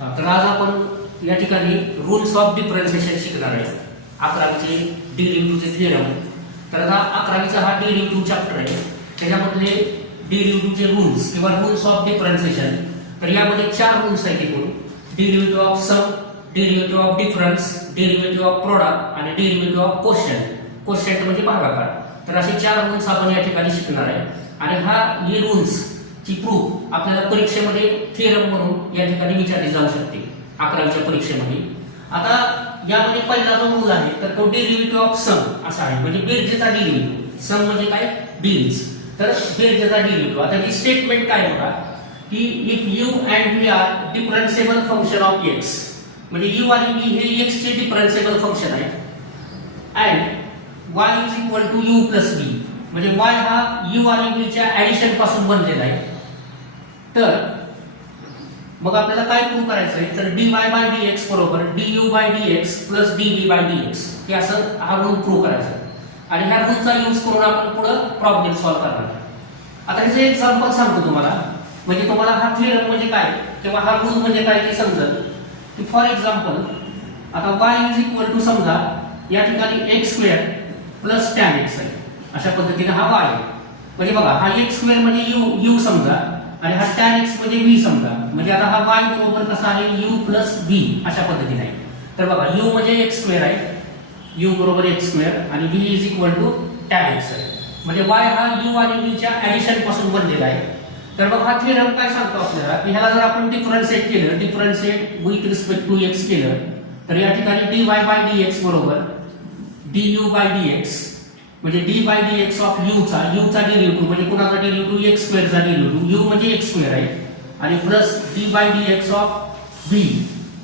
तर आज आपण या ठिकाणी रूल्स ऑफ डिफरन्शिएशन शिकणार आहे. 11वीचे डेरिव्हेटिव्हचे थेरम. तर आता 11वीचा हा डेरिव्हेटिव्ह चॅप्टर आहे. त्याच्यामधले डेरिव्हेटिव्हचे रूल्स किंवा रूल्स ऑफ डिफरन्शिएशन. तर यामध्ये 4 रूल्स आहेत एकूण. Derivative of sum, derivative of difference, derivative of product आणि डेरिव्हेटिव्ह ऑफ कोशंट. कोशंट म्हणजे भागाकार. तर असे 4 रूल्स आपण या ठिकाणी शिकणार आहे. आणि हे रूल्स ची प्रूफ आपल्याला परीक्षेमध्ये थेरम म्हणून या ठिकाणी विचारली जाऊ शकते 11वीच्या परीक्षेमध्ये. आता यामध्ये पहिला जो रूल आहे तर तो डेरिव्हेटिव्ह ऑफ सम असा आहे, म्हणजे बेरजेचा डेरिव्हेटिव्ह. सम म्हणजे काय? बेरीज. तर बेरजेचा डेरिव्हेटिव्ह. आता ही स्टेटमेंट काय बघा की if u and v are differentiable function of x, म्हणजे यू आणि वी हे एक्स चे डिफरन्शिएबल फंक्शन आहे and y is equal to u प्लस v, म्हणजे y हा u आणि v च्या ऍडिशन पासून बनलेला आहे. तर मग आपल्याला काय प्रूव्ह करायचं आहे? तर dy बाय dx बरोबर du by dx plus dv by dx हे असं हा रूल प्रूव्ह करायचा आहे. आणि ह्या रूलचा यूज करून आपण पुढे प्रॉब्लेम सॉल्व्ह करणार आहे. आता ह्याचं एक्झाम्पल सांगतो तुम्हाला, म्हणजे तुम्हाला हा थेरम म्हणजे काय किंवा हा रूल म्हणजे काय ते समजेल. की फॉर एक्झाम्पल आता y इज इक्वल टू समजा या ठिकाणी x square plus tan x आहे. अशा पद्धतीने हा y आहे. म्हणजे बघा हा x स्क्वेअर म्हणजे u समजा आणि हा tan x म्हणजे v समजा. म्हणजे आता हा y बरोबर कसा आहे? u प्लस v अशा पद्धतीने आहे. तर बघा u म्हणजे x स्क्वेअर आहे, u बरोबर x स्क्वेअर आणि v is equal to tan x आहे. म्हणजे y हा u आणि v च्या ऍडिशन पासून बनलेला आहे. तर मग हा थेरम काय सांगतो आपल्याला की ह्याला जर आपण डिफरन्शिएट केलं, differentiate with respect to x केलं, तर या ठिकाणी dy बाय dx बरोबर du बाय dx म्हणजे d by dx of u चा डेरिव्हेटिव्ह म्हणजे कोणाचा डेरिव्हेटिव्ह x स्क्वेअर चा डेरिव्हेटिव्ह u म्हणजे x स्क्वेअर आहे आणि plus d by dx of v,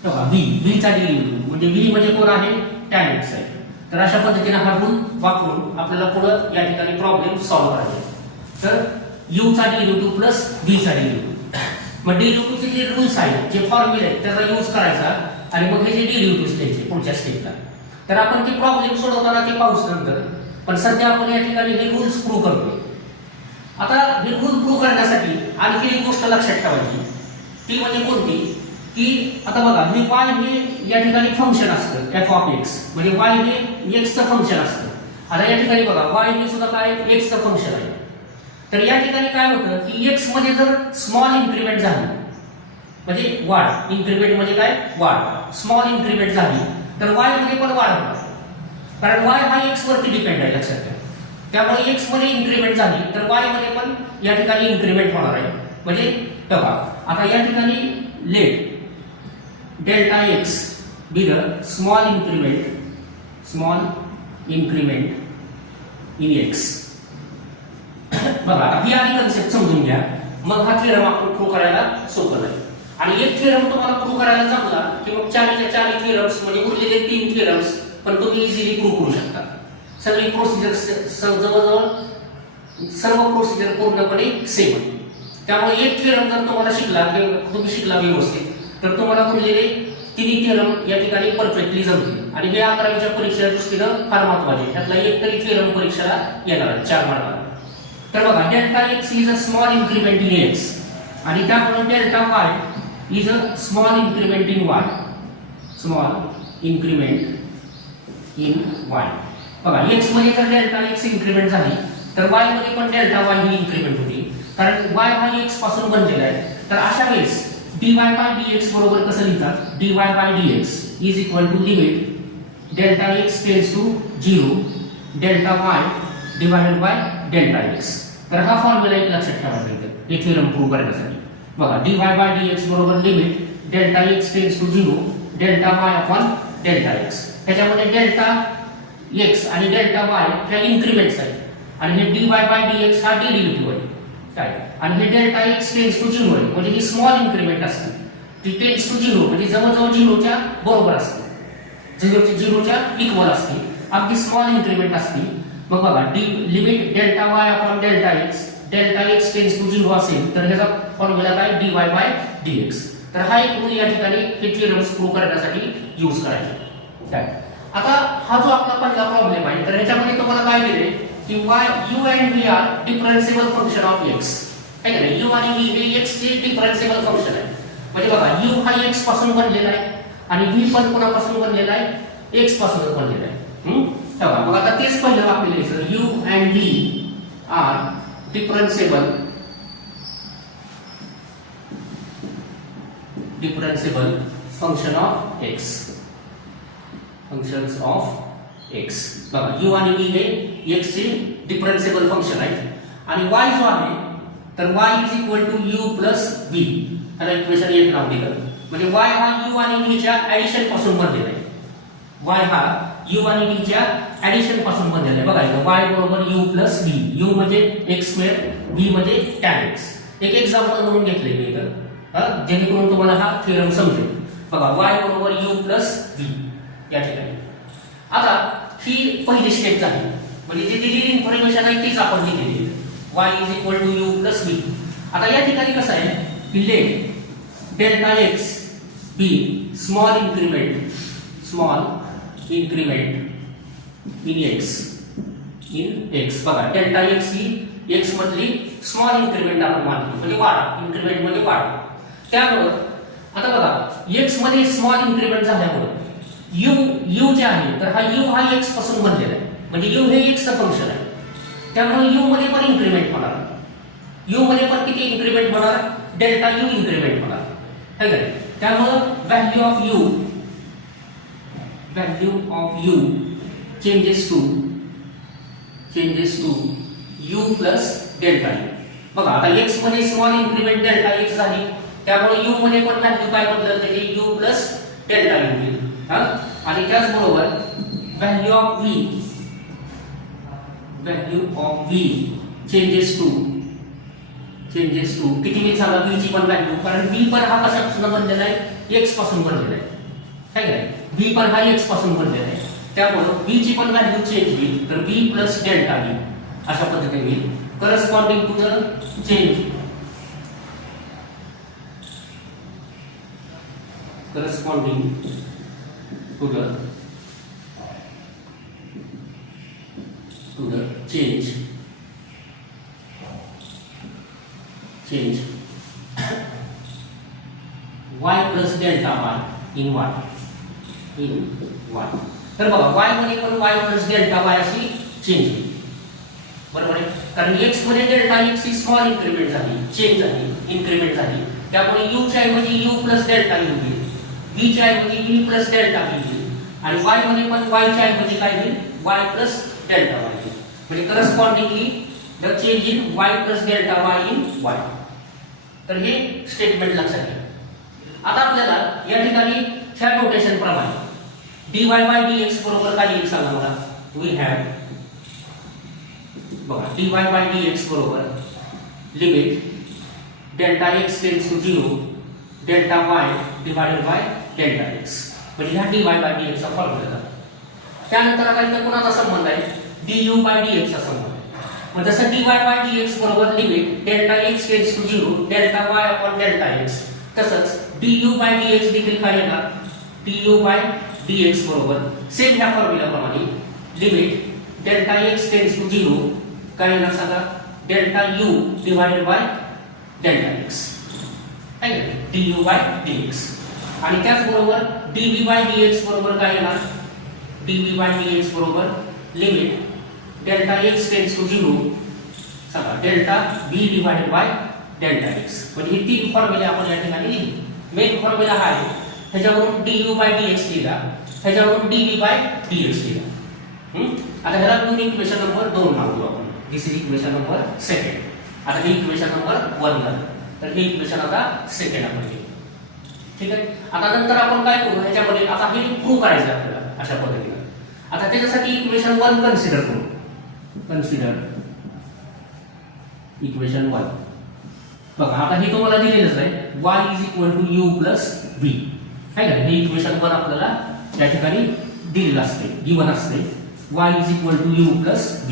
बघा v चा डेरिव्हेटिव्ह म्हणजे v म्हणजे कोण आहे? tan x आहे. तर अशा पद्धतीने हा रूल वापरून आपल्याला पुढे या ठिकाणी प्रॉब्लेम सॉल्व्ह करायचे. तर u चा डेरिव्हेटिव्ह प्लस v चा डेरिव्हेटिव्ह. मग डेरिव्हेटिव्हचे जे रूल्स आहेत, जे फॉर्म्युले आहेत त्याचा यूज करायचा आणि मग हे जे डेरिव्हेटिव्हज द्यायचे पुढच्या स्टेपला. तर आपण ते प्रॉब्लेम सोडवताना ते पाहूच नंतर, पण सध्या आपण या ठिकाणी हे रूल्स प्रूव्ह करतोय. आता हे रूल प्रूव्ह करण्यासाठी आणखी एक गोष्ट लक्षात ठेवायची, ती म्हणजे कोणती? की आता बघा हे y हे या ठिकाणी फंक्शन असतं f ऑफ x, म्हणजे y हे x चं फंक्शन असतं. आता या ठिकाणी बघा y हे सुद्धा काय x चं फंक्शन आहे. तर या ठिकाणी काय होतं की x मध्ये जर स्मॉल इन्क्रीमेंट झाली, म्हणजे वाढ, इन्क्रीमेंट म्हणजे काय? वाढ. स्मॉल इन्क्रीमेंट झाली तर y मध्ये पण वाढ होणार, कारण y हा x वरती डिपेंड आहे, लक्षात ठेवा. त्यामुळे x मध्ये इन्क्रीमेंट झाली तर y मध्ये पण या ठिकाणी इन्क्रीमेंट होणार आहे. म्हणजे बघा आता या ठिकाणी late delta x be the small increment in x. बघा आता ही आधी कन्सेप्ट समजून घ्या, मग हा थेरम आपण प्रूव्ह करायला सोपं आहे. आणि एक थेरम तुम्हाला प्रूव्ह करायला जमला की मग 4च्या 4 थेरम्स म्हणजे उरलेले 3 थेरम्स पण तुम्ही इझिली प्रूव्ह करू शकता. सगळी प्रोसिजर जवळजवळ सर्व प्रोसिजर पूर्णपणे सेम आहे. त्यामुळे एक थेरम जर तुम्हाला शिकला किंवा तुम्ही शिकला व्यवस्थित तर तुम्हाला उरलेले 3 थेरम या ठिकाणी परफेक्टली जमतील. आणि हे 11वीच्या परीक्षेच्या दृष्टीनं फार महत्त्वाचे आहे. त्यातला एक तरी थेरम परीक्षेला येणार आहे 4 मार्काला. तर बघा delta x is a small increment in x आणि त्यामुळे delta y is a small increment in y. Small increment in y. बघा x मध्ये जर डेल्टा x इन्क्रीमेंट झाली तर y मध्ये पण डेल्टा y ही इन्क्रीमेंट होती, कारण y हा x पासून बनलेला आहे. तर अशा वेळेस dy बाय dx बरोबर कसं लिहितात? dy by dx is equal to limit delta x tends to 0 delta y divided by delta x. तर हा फॉर्म्युला एक लक्षात ठेवायचा आहे हे थेरम प्रूव्ह करण्यासाठी. बघा dy बाय dx बरोबर limit delta x tends to 0 delta y upon delta x. त्याच्यामध्ये डेल्टा x आणि डेल्टा y ह्या इन्क्रीमेंट्स आहेत आणि हे dy बाय dx हा डेरिव्हेटिव्ह आहे काय. आणि हे डेल्टा x टेंड्स टू 0 आहे, म्हणजे ही स्मॉल इन्क्रीमेंट असते. ती टेंड्स टू 0 म्हणजे जवळजवळ 0च्या बरोबर असते, 0च्या इक्वल असते, अगदी स्मॉल इन्क्रीमेंट असते. मग बघा limit delta y upon delta x tends to 0 असेल तर ह्याचा फॉर्म्युला काय? dy by dx. तर हा एक रूल या ठिकाणी हे थेरम्स प्रूव्ह करण्यासाठी यूज करायचे काय. आता हा जो आपला पहिला प्रॉब्लेम आहे तर ह्याच्यामध्ये तुम्हाला काय दिले की u and v are differentiable function of x. आहे का नाही? u आणि v हे x चे डिफरन्शिएबल फंक्शन आहे. म्हणजे बघा u हा x पासून बनलेला आहे आणि v पण कोणापासून बनलेला आहे x पासून बनलेला आहे. तेव्हा मग आता तेच पहिलं आपल्याला लिहायचं u and v are differentiable function of x. Functions of x. बघा u आणि v हे x चे डिफरन्शिएबल फंक्शन आहे आणि y जो आहे तर y u v त्याला इक्वेशन 1 नाव दिलं. म्हणजे y हा u आणि v च्या ऍडिशन पासून बनलेला आहे. y हा u आणि v च्या ऍडिशन पासून बनलेला आहे. बघा इथं y बरोबर u v. u म्हणजे x2, v म्हणजे tan x. एक एक्झाम्पल म्हणून घेतले मी इथं जेणेकरून तुम्हाला हा थेरम समजेल. बघा y बरोबर u v या ठिकाणी. आता ही पहिली स्टेप झाली. म्हणजे जी दिलेली इन्फॉर्मेशन आहे तीच आपण दिलेली आहे. y u v. आता या ठिकाणी कसं आहे की let delta x be small increment in x. बघा डेल्टा x ही x मधली स्मॉल इन्क्रीमेंट आपण मानतो म्हणजे वाढ. इन्क्रीमेंट म्हणजे वाढ. त्यामुळे आता बघा x मध्ये स्मॉल इन्क्रीमेंट झाल्यामुळे u जे आहे तर हा u हा x पासून बनलेला आहे. म्हणजे u हे x चं फंक्शन आहे. त्यामुळे u मध्ये पण इन्क्रीमेंट होणार. u मध्ये पण किती इन्क्रीमेंट होणार डेल्टा u इन्क्रीमेंट होणार है का. त्यामुळे value of u changes to u plus delta u. बघा आता x मध्ये स्मॉल इन्क्रीमेंट डेल्टा x झाली त्यामुळे u मध्ये पण व्हॅल्यू काय बदलते त्याची u प्लस डेल्टा u होईल. आणि त्याच बरोबर value of v changes to किती मी सांगा v ची पण व्हॅल्यू. कारण v पण हा कशापासून बनलेला आहे x पासून बनलेला आहे है का. v पण हा x पासून बनलेला आहे त्यामुळे v ची पण व्हॅल्यू चेंज होईल तर v प्लस डेल्टा v अशा पद्धतीने होईल. Corresponding to the change change y plus delta y in y. तर बघा y मध्ये पण y plus delta y अशी चेंज होईल. बरोबर आहे. कारण x मध्ये डेल्टा x ही स्मॉल इन्क्रीमेंट झाली, चेंज झाली, इन्क्रीमेंट झाली. त्यामुळे u च्या ऐवजी u plus delta u होईल, v च्या ऐवजी v plus delta v होईल आणि y मध्ये पण y च्या ऐवजी काय होईल y plus delta y होईल. म्हणजे correspondingly the change in y plus delta y in y. तर हे स्टेटमेंट लक्षात घ्या. आता आपल्याला या ठिकाणी ह्या नोटेशन प्रमाणे dy by dx बरोबर काय येईल सांगा मला. वी हॅव बघा dy by dx बरोबर limit delta x tends to 0 delta y divided by delta x. म्हणजे ह्या dy by dx चा फॉर्म्युला. त्यानंतर आता इथे कोणाचा संबंध आहे du by dx चा संबंध. मग जसं dy by dx बरोबर limit delta x tends to 0 delta y upon delta x तसंच du by dx देखील काय येणार du by dx बरोबर सेम ह्या फॉर्म्युला प्रमाणे limit delta x tends to 0 काय येणार सांगा delta u divided by delta x है ना du by dx. आणि त्याच बरोबर dv by dx बरोबर काय येणार dv by dx बरोबर limit delta x tends to 0 सांगा delta v divided by delta x. म्हणजे हे तीन फॉर्म्युले आपण या ठिकाणी लिहिले. मेन फॉर्म्युला हा आहे ह्याच्यावरून du by dx लिहिला, ह्याच्यावरून dv by dx लिहिला. आता ह्याला आपण इक्वेशन नंबर 2 नाव देऊ आपण. दिस इज इक्वेशन नंबर 2. आता हे इक्वेशन नंबर 1 झालं तर हे इक्वेशन आता 2 आपण घेऊ. ठीक आहे. आता नंतर आपण काय करू ह्याच्यामध्ये आता हे प्रूव्ह करायचं आपल्याला अशा पद्धतीने. आता त्याच्यासाठी इक्वेशन 1 कन्सिडर करू. Consider equation 1. बघा आता हे तुम्हाला दिलेलंच आहे y u v है का. हे इक्वेशन 1 आपल्याला या ठिकाणी दिलेलं असते, गिवन असते y u v.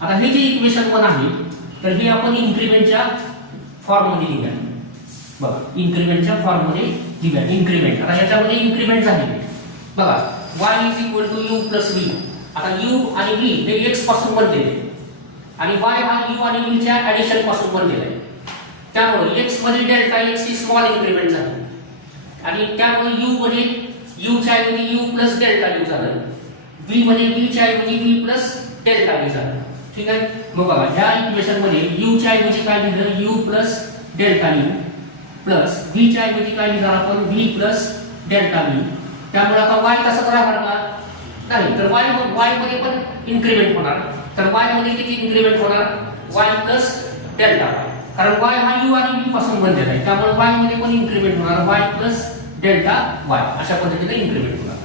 आता हे जे इक्वेशन 1 आहे तर हे आपण इन्क्रीमेंटच्या फॉर्म मध्ये लिहूया. बघा इन्क्रीमेंटच्या फॉर्म मध्ये लिहूया. इन्क्रीमेंट आता याच्यामध्ये इन्क्रीमेंट झाली. बघा y u v. आता u आणि v हे x पासून बनलेले आणि y हा u आणि v च्या ऍडिशन पासून बनलेला आहे. त्यामुळे x मध्ये डेल्टा x ही स्मॉल इन्क्रीमेंट झाली आणि त्यामुळे u मध्ये u च्या ऐवजी u प्लस डेल्टा u झालं, v मध्ये v च्या ऐवजी v प्लस डेल्टा v झालं. ठीक आहे. मग बघा ह्या इक्वेशन मध्ये u च्या ऐवजी काय लिहिलं u प्लस डेल्टा u प्लस v च्या ऐवजी काय लिहिलं आपण v प्लस डेल्टा v. त्यामुळे आता y तसाच राहणार का? नाही. तर y मध्ये पण इन्क्रीमेंट होणार. तर y मध्ये किती इन्क्रीमेंट होणार? y plus delta y. कारण y हा u आणि v पासून बनलेला आहे, त्यामुळे y मध्ये पण इन्क्रीमेंट होणार y प्लस डेल्टा y. अशा पद्धतीने इन्क्रीमेंट होणार.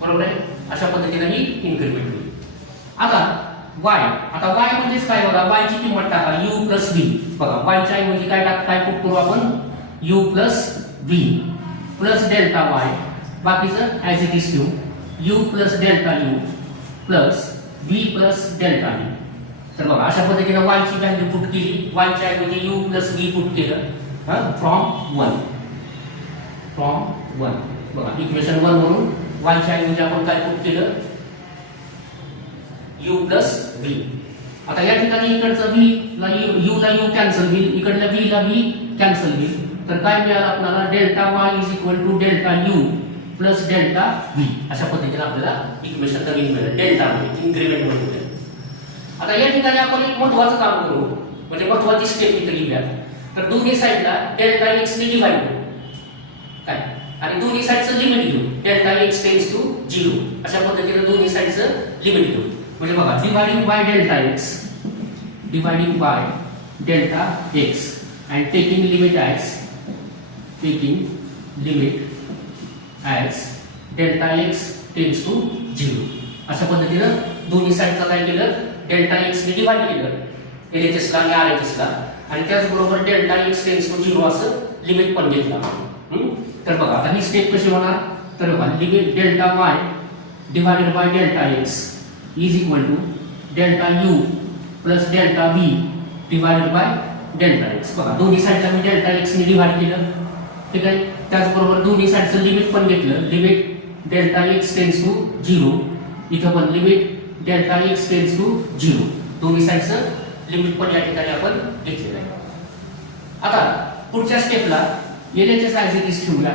बरोबर आहे. अशा पद्धतीने ही इन्क्रीमेंट होईल. आता y म्हणजेच काय बघा, y ची किंमत टाका u प्लस v. बघा y च्या ऐवजी काय पुट करू आपण u प्लस v प्लस डेल्टा y. बाकीचं ॲज इट इज ठेवू u प्लस डेल्टा u प्लस v प्लस डेल्टा v. तर बघा अशा पद्धतीने y ची व्हॅल्यू पुट केली, y च्या ऐवजी u प्लस v पुट केलं फ्रॉम 1. बघा इक्वेशन 1 वरून y च्या ऐवजी आपण काय पुट केलं u प्लस v. आता या ठिकाणी इकडचं v ला u ला u कॅन्सल होईल, इकडल्या v ला v कॅन्सल होईल. तर काय मिळालं आपल्याला delta y is equal to delta u plus delta v. अशा पद्धतीने आपल्याला इक्वेशन नवीन मिळेल डेल्टा मध्ये इन्क्रीमेंट मध्ये. आता या ठिकाणी आपण एक महत्त्वाचं काम करू, म्हणजे महत्त्वाची स्टेप इथे घेऊया. तर दोन्ही साइडला डेल्टा x ने डिवाइड करू काय, आणि दोन्ही साइडचं लिमिट घेऊ डेल्टा x टेंड्स टू 0. अशा पद्धतीने दोन्ही साइडचं लिमिट घेऊ. म्हणजे बघा dividing by delta x and taking limit as delta x tends to 0. अशा पद्धतीने दोन्ही साइडला काय केलं डेल्टा x ने डिवाइड केलं LHS ला आणि RHS ला, आणि त्याचबरोबर डेल्टा x टेंड्स टू 0 असं लिमिट पण घेतलं. तर बघा आता ही स्टेप कशी होणार, तर बघा limit delta y divided by delta x is equal to delta u plus delta v divided by delta x. बघा दोन्ही साइडला मी डेल्टा x ने डिवाइड केलं. ठीक आहे. त्याचबरोबर दोन्ही साइडचं लिमिट पण घेतलं, limit delta x tends to 0. इथं पण limit delta x tends to 0. दोन्ही साइडचं लिमिट पण या ठिकाणी आपण घेतलेलं आहे. आता पुढच्या स्टेपला LHS ॲज इट इज ठेवूया,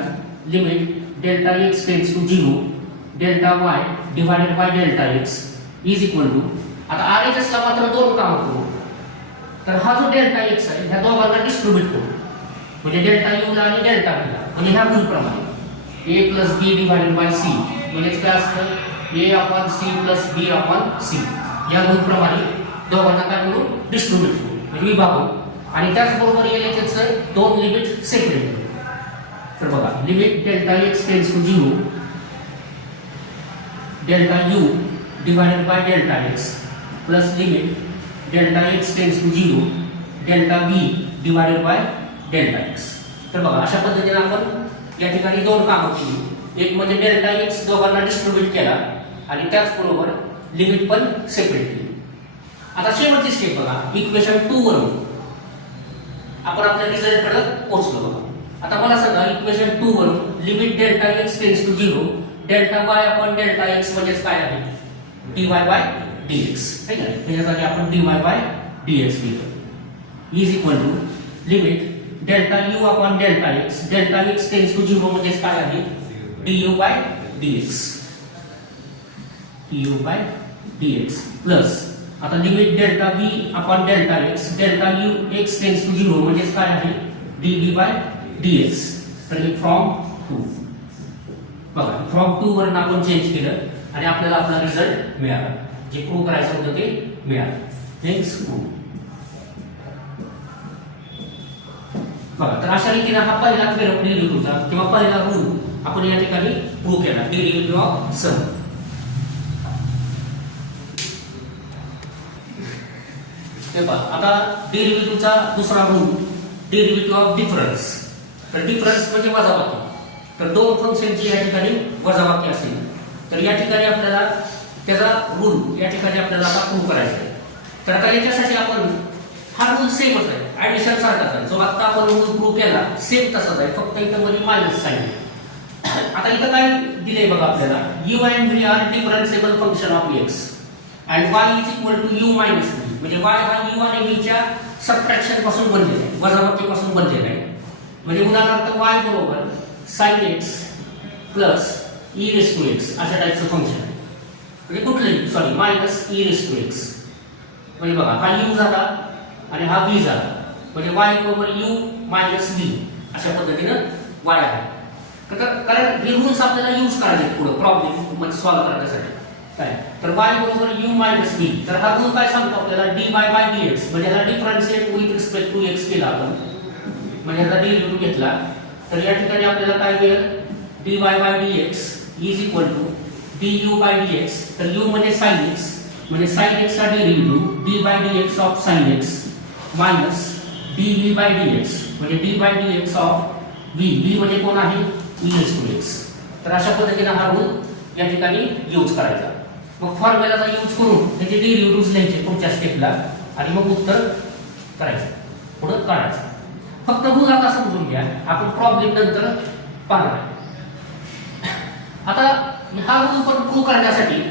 limit delta x tends to 0 delta y divided by delta x is equal to. आता RHS ला मात्र दोन काम करू. तर हा जो डेल्टा x आहे ह्या दोघांना डिस्ट्रीब्यूट करू, म्हणजे डेल्टा u ला आणि डेल्टा v ला, म्हणजे ह्या रूल प्रमाणे a plus b divided by c. म्हणजे काय असतं a upon c plus b upon c. या रूल प्रमाणे दोघांना काय करू डिस्ट्रीब्यूट करू, म्हणजे विभागू. आणि त्याचबरोबर LHS चं दोन लिमिट सेपरेट करू. तर बघा limit delta x tends to 0 delta u divided by delta x plus limit delta x tends to 0 delta v divided by delta x. तर बघा अशा पद्धतीने आपण या ठिकाणी दोन कामं केली. एक म्हणजे डेल्टा x दोघांना डिस्ट्रीब्यूट केला आणि त्याचबरोबर लिमिट पण सेपरेट केली. आता शेवटची स्टेप बघा इक्वेशन 2 वरून आपण आपल्या रिझल्ट कडे पोहोचलो. बघा आता मला सांगा इक्वेशन 2 वरून limit delta x tends to 0 delta y upon delta x म्हणजे काय आहे dy बाय dx. ठीक आहे. त्याच्यासाठी आपण dy बाय dx घेतो is equal to limit delta u upon delta x tends to 0 म्हणजे काय आहे du बाय dx प्लस आता limit delta v upon delta x tends to 0 म्हणजे काय आहे dv बाय dx. तर हे फ्रॉम 2 बघा फ्रॉम 2 वरून आपण चेंज केलं आणि आपल्याला आपला रिझल्ट मिळाला, जे प्रूव्ह करायचं होतं ते मिळालं. नेक्स्ट बघा तर अशा रीतीने हा पहिला डेरिव्हेटिव्हचा किंवा पहिला रूल आपण या ठिकाणी प्रूव्ह केला, डेरिव्हेटिव्ह ऑफ सम. हे पहा आता डेरिव्हेटिव्हचा दुसरा रूल डेरिव्हेटिव्ह ऑफ डिफरन्स. तर डिफरन्स म्हणजे वजाबाकी. तर दोन फंक्शनची या ठिकाणी वजाबाकी असेल तर या ठिकाणी आपल्याला त्याचा रूल या ठिकाणी आपल्याला आता प्रूव्ह करायचा आहे. तर आता याच्यासाठी आपण हा रूल सेमच आहे, ऍडिशन सारखाच आहे. जो आता आपण रूल प्रूव्ह केला सेम तसाच आहे, फक्त इथं मध्ये मायनस साइन. आता इथं काय दिलंय बघा आपल्याला u and v are differentiable function of x and y is equal to u minus v. म्हणजे y हा u आणि v च्या सबट्रॅक्शन पासून बनलेला आहे, वजाबाकी पासून बनलेला आहे. म्हणजे उदाहरणार्थ y बरोबर sin x plus e raised to x अशा टाईपचं फंक्शन आहे. म्हणजे कुठलंही sorry minus e raised to x. म्हणजे बघा हा u झाला आणि हा v झाला, म्हणजे y बरोबर u मायनस v अशा पद्धतीनं y आहे. कारण हे रूल्स आपल्याला यूज करायचे पुढे प्रॉब्लेम मध्ये सॉल्व्ह करण्यासाठी. काय तर y बरोबर u मायनस v, तर हा रूल काय सांगतो आपल्याला dy बाय dx, म्हणजे ह्याला differentiate with respect to x केला आपण, म्हणजे ह्याचा डेरिव्हेटिव्ह घेतला तर या ठिकाणी आपल्याला काय मिळेल dy by dx is equal to du by dx. तर u म्हणजे sin x, म्हणजे sin x चा derivative d by dx of sin x minus dv by dx, म्हणजे d by dx of v म्हणजे कोण आहे e raised to x. तर अशा पद्धतीने हा रूल या ठिकाणी यूज करायचा. मग फॉर्म्युलाचा यूज करून त्याचे डेरिव्हेटिव्हज लिहायचे पुढच्या स्टेपला आणि मग उत्तर करायचं, पुढे काढायचं. फक्त रूल आता समजून घ्या, आपण प्रॉब्लेम नंतर पाहणार. आता हा रूल पण प्रूव्ह करण्यासाठी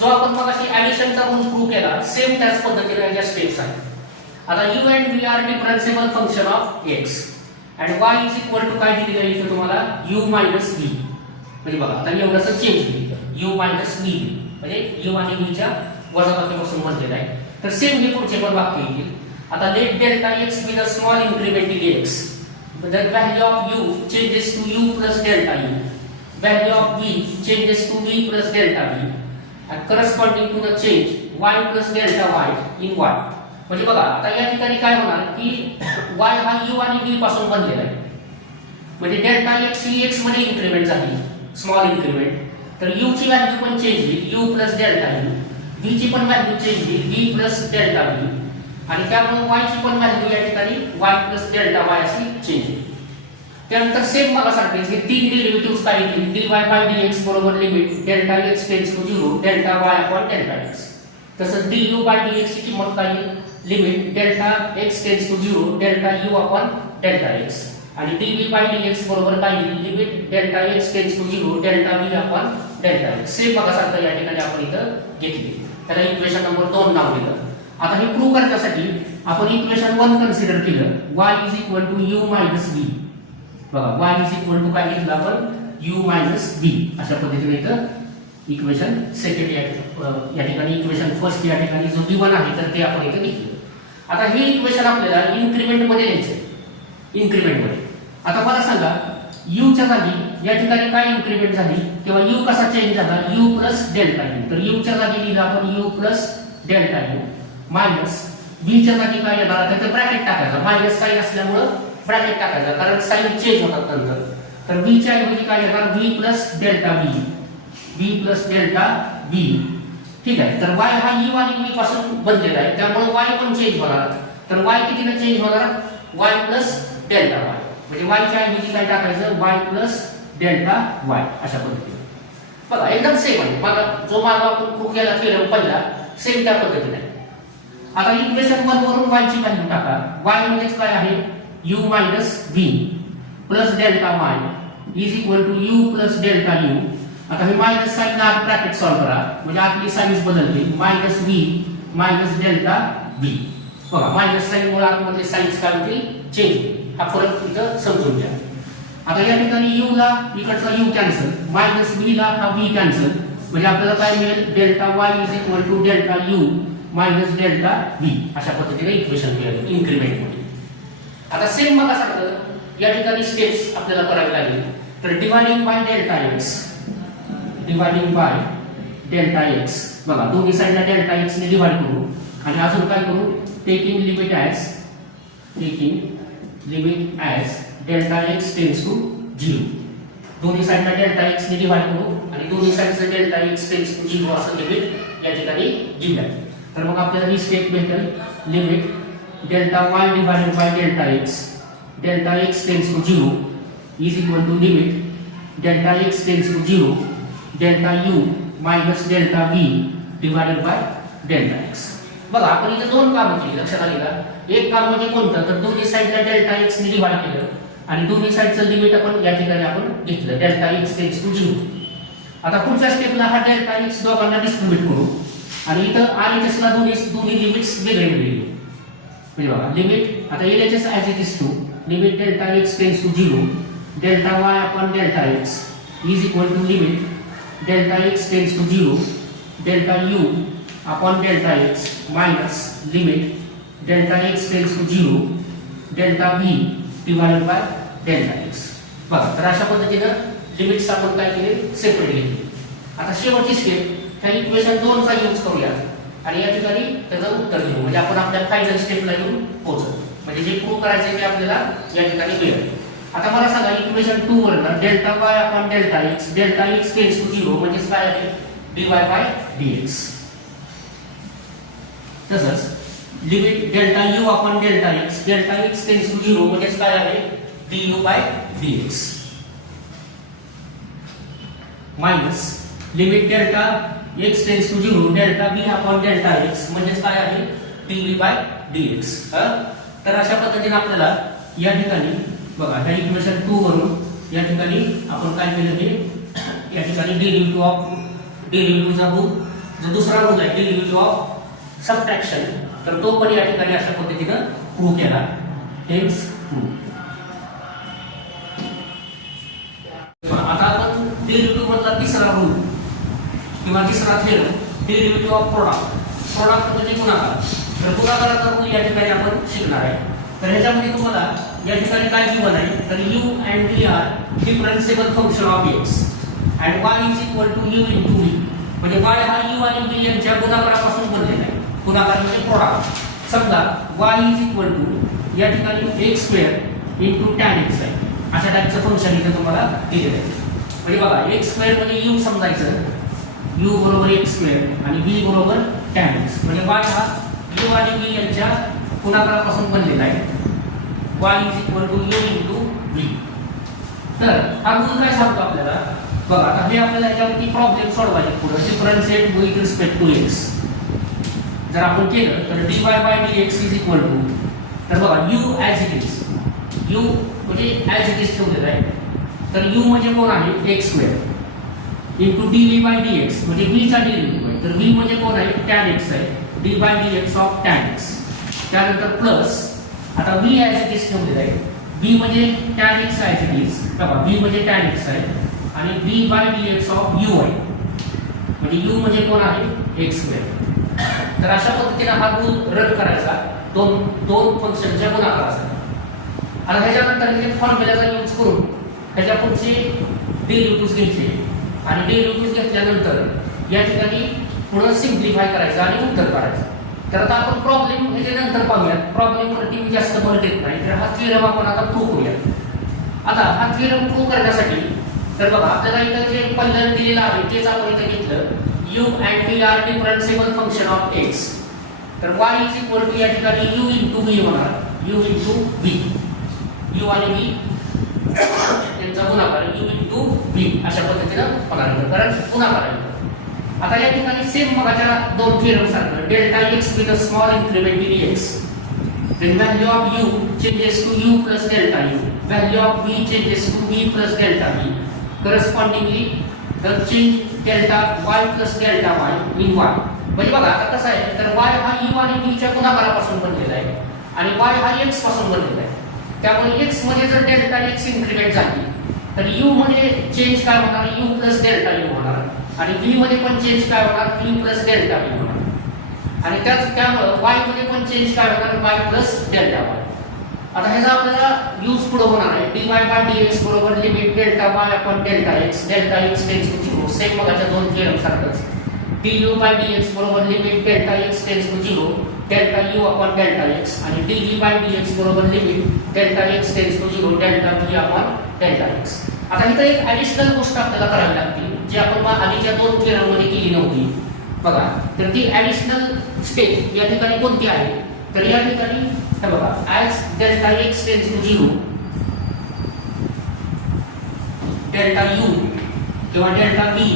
जो आपण मगाशी ऍडिशनचा रूल प्रूव्ह केला सेम त्याच पद्धतीने या स्टेप्स आहेत. आता u and v are differentiable function of x and y is equal to काय दिलेलं आहे इथे तुम्हाला u मायनस v. म्हणजे बघा आता एवढंच चेंज केली u मायनस v, म्हणजे u आणि v च्या वजाबाकीपासून बनलेला आहे. तर सेम हे पुढचे पण वाक्य येईल. आता late delta x with a small increment in x, the value of u changes to u plus delta u, value of v changes to v plus delta v and corresponding to the change y plus delta y in y. म्हणजे बघा आता या ठिकाणी काय होणार की y हा u आणि v पासून बनलेला आहे, म्हणजे डेल्टा x ही x मध्ये इन्क्रिमेंट झाली स्मॉल इन्क्रिमेंट, तर u ची व्हॅल्यू पण चेंज होईल u plus delta u, v ची पण व्हॅल्यू चेंज होईल v प्लस डेल्टा v, आणि त्यामुळे y ची पण व्हॅल्यू या ठिकाणी y प्लस डेल्टा y अशी चेंज होईल. त्यानंतर सेम मला सांगायचं की तीन डेरिव्हेटिव्हज काय येतील dy बाय dx बरोबर limit delta x tends to 0 delta y upon delta x. तसंच du बाय dx ची किंमत काय येईल limit delta x tends to 0 delta u upon delta x, आणि dv बाय dx बरोबर काय येईल limit delta x tends to 0 delta v upon delta x. Same बघा सारखं या ठिकाणी आपण इथं घेतली, त्याला इक्वेशन नंबर 2 नाव दिलं. आता हे प्रूव्ह करण्यासाठी आपण इक्वेशन 1 कन्सिडर केलं y is equal to u minus v. बघा y इज इक्वल टू काय घेतलं आपण u मायनस v अशा पद्धतीने इथं इक्वेशन सेकंड या ठिकाणी इक्वेशन फर्स्ट या ठिकाणी जो गिवन आहे तर ते आपण इथे घेतलं. आता हे इक्वेशन आपल्याला इन्क्रिमेंट मध्ये लिहायचं, इन्क्रिमेंट मध्ये. आता मला सांगा u च्या जागी या ठिकाणी काय इन्क्रिमेंट झाली किंवा u कसा चेंज झाला u प्लस डेल्टा u. तर u च्या जागी लिहिलं आपण u plus delta u minus v च्या जागी काय येणार त्याचं ब्रॅकेट टाकायचं, मायनस साइन असल्यामुळे ब्रॅकेट टाकायचं कारण साइन चेंज होतात नंतर. तर v च्या ऐवजी काय येणार v plus delta v plus delta v. ठीक आहे, तर y हा u आणि v पासून बनलेला आहे त्यामुळे y पण चेंज होणार. तर y कितीने चेंज होणार y प्लस डेल्टा y, म्हणजे y च्या ऐवजी काय टाकायचं y प्लस डेल्टा y अशा पद्धतीने. बघा एकदम सेम आहे, मला जो मार्ग आपण प्रूव्ह केला थेरम पहिला सेम त्या पद्धतीने आहे. आता इक्वेशन 1 वरून y ची व्हॅल्यू टाका. y म्हणजे काय आहे u minus v plus delta y is equal to u plus delta u. आता हे मायनस साइन आत ब्रॅकेट सॉल्व करा म्हणजे आपली साइन्स बदलते minus v minus delta v. बघा मायनस साइन मुळे आतमधले साइन्स काय होतील चेंज, हा फरक इथं समजून घ्या. आता या ठिकाणी u ला इकडचा u कॅन्सल, मायनस v ला हा v कॅन्सल, म्हणजे आपल्याला काय मिळेल delta y is equal to delta u minus delta v अशा पद्धतीने इक्वेशन मिळेल इन्क्रिमेंट मध्ये. आता सेम मग असं या ठिकाणी स्टेप्स आपल्याला करावी लागेल. तर dividing by delta x, dividing by delta x, बघा दोन्ही साइडला डेल्टा x ने डिवाइड करू आणि अजून काय करू taking limit as delta x tends to 0. दोन्ही साइडला डेल्टा x ने डिवाइड करू आणि दोन्ही साइडचं डेल्टा x टेंड्स टू 0 असं लिमिट या ठिकाणी घेऊया. तर मग आपल्याला ही स्टेप भेटेल limit delta y divided by delta x tends to 0 is equal to limit delta x tends to 0 delta u minus delta v divided by delta x. बघा आपण इथे दोन कामं केली, लक्षात आली का. एक काम म्हणजे कोणतं तर दोन्ही साइडला डेल्टा x ने डिवाइड केलं आणि दोन्ही साइडचं लिमिट आपण या ठिकाणी आपण घेतलं डेल्टा x टेंड्स टू 0. आता पुढच्या स्टेपला हा डेल्टा x दोघांना डिस्ट्रीब्यूट करू. आणि इथं RHS ला दोन्ही लिमिट्स वेगळे वेगळे म्हणजे बघा लिमिट आता LHS as it is to limit delta x tends to 0 delta y upon delta x is equal to limit delta x tends to 0 delta u upon delta x minus limit delta x tends to 0 delta v divided by delta x बघा तर अशा पद्धतीनं limits आपण काय केले separate घेतले. आता शेवटची स्टेप ह्या इक्वेशन 2 चा यूज करूया आणि या ठिकाणी त्याचं उत्तर घेऊ म्हणजे आपण आपल्या फायनल स्टेपला येऊन पोहोचू म्हणजे जे प्रूव्ह करायचं ते आपल्याला या ठिकाणी मिळेल. आता मला सांगा इक्वेशन 2 वरनं delta y upon delta x delta x tends to 0 म्हणजे काय आहे dy बाय dx. तसंच limit delta u upon delta x delta x tends to 0 म्हणजे काय आहे du by dx minus limit delta x tends to 0 delta v upon delta x म्हणजे काय आहे dv बाय dx. तर अशा पद्धतीने आपल्याला या ठिकाणी बघा ह्या इक्वेशन 2 वरून या ठिकाणी आपण काय केलं हे या ठिकाणी डेरिव्हेटिव्हचा रूल जो दुसरा रूल आहे डेरिव्हेटिव्ह ऑफ सबट्रॅक्शन तर तो पण या ठिकाणी अशा पद्धतीने प्रूव्ह केला. हेच प्रूव्ह. आता आपण डेरिव्हेटिव्ह मधला तिसरा रूल किंवा तिसरा थेरम डेरिव्हेटिव्ह ऑफ प्रोडक्ट म्हणजे गुणाकार. तर गुणाकाराचा रूल या ठिकाणी आपण शिकणार आहे. तर ह्याच्यामध्ये तुम्हाला या ठिकाणी काय गिवन आहे तर u and v are differentiable function of x and y is equal to u into v म्हणजे y हा u आणि v यांच्या गुणाकारापासून बनलेला आहे. गुणाकार म्हणजे प्रोडक्ट. समजा y is equal to या ठिकाणी x square into tan x आहे अशा टाइपचं फंक्शन इथे तुम्हाला दिलेलं आहे. म्हणजे बघा x स्क्वेअर म्हणजे u समजायचं u बरोबर x स्क्वेअर आणि v बरोबर tan x म्हणजे y हा u आणि v यांच्या गुणाकारापासून बनलेला आहे. y is equal to u into v. तर हा रूल काय सांगतो आपल्याला बघा आता हे आपल्याला याच्यावरती प्रॉब्लेम सोडवायचे पुढे differentiate with respect to x जर आपण केलं तर dy by dx is equal to तर बघा u as it is u म्हणजे as it is ठेवलेला आहे तर u म्हणजे कोण आहे x square into dv by dx म्हणजे v चा डेरिव्हेटिव्ह आहे तर v म्हणजे कोण आहे tan x आहे d by dx of tan x त्यानंतर प्लस आता v as it is ठेवलेला आहे v म्हणजे tan x as it is बघा v म्हणजे tan x आहे आणि d by dx of u आहे म्हणजे u म्हणजे कोण आहे x स्क्वेअर. तर अशा पद्धतीने हा रूल रद्द करायचा दोन फंक्शनच्या गुणाकाराचा. आता ह्याच्यानंतर हे फॉर्म्युलाचा यूज करून ह्याच्या पुढचे डेरिव्हेटिव्हज घ्यायचे आणि डेरिव्हेटिव्हज घेतल्यानंतर या ठिकाणी पुढे सिम्प्लिफाय करायचं आणि उत्तर काढायचं. तर आता आपण प्रॉब्लेम ह्याच्यानंतर पाहूयात. प्रॉब्लेमवरती मी जास्त भर देत नाही तर हा थिअरम आपण आता प्रूव्ह करूया. आता हा थिअरम प्रूव्ह करण्यासाठी तर बघा आपल्याला इथं जे पहिलं दिलेलं आहे तेच आपण इथं घेतलं u and v are differentiable function of x तर y is equal to या ठिकाणी u into v होणार u into v u आणि v यांचा गुणाकार u into v अशा पद्धतीनं होणार कारण गुणाकार आहे. आता या ठिकाणी सेम मगाच्या दोन थिअरम सारखं delta x with a small increment in x then value of u changes to u plus delta u value of v changes to v plus delta v correspondingly the change delta y plus delta y in y म्हणजे बघा आता कसं आहे तर y हा u आणि v च्या गुणाकारापासून बनलेला आहे आणि y हा x पासून बनलेला आहे त्यामुळे x मध्ये जर डेल्टा x इन्क्रिमेंट झाली तर u मध्ये चेंज काय होणार u plus delta u होणार आणि v मध्ये पण चेंज काय होणार v plus delta v होणार आणि त्यामुळे y मध्ये पण चेंज काय होणार y plus delta y. आता ह्याचा आपल्याला यूज पुढे होणार आहे dy by dx बरोबर limit delta y upon delta x delta x tends to 0 same मगाच्या दोन थिअरम सारखंच du by dx बरोबर limit delta x tends to 0 delta u upon delta x आणि dv by dx बरोबर limit delta x tends to 0 delta v upon delta x. आता इथे एक additional गोष्ट आपल्याला करावी लागते जी आपण आधीच्या दोन थिअरम मध्ये केली नव्हती बघा. तर ती ॲडिशनल स्टेप या ठिकाणी कोणती आहे तर या ठिकाणी हे बघा as delta x tends to 0 delta u किंवा delta v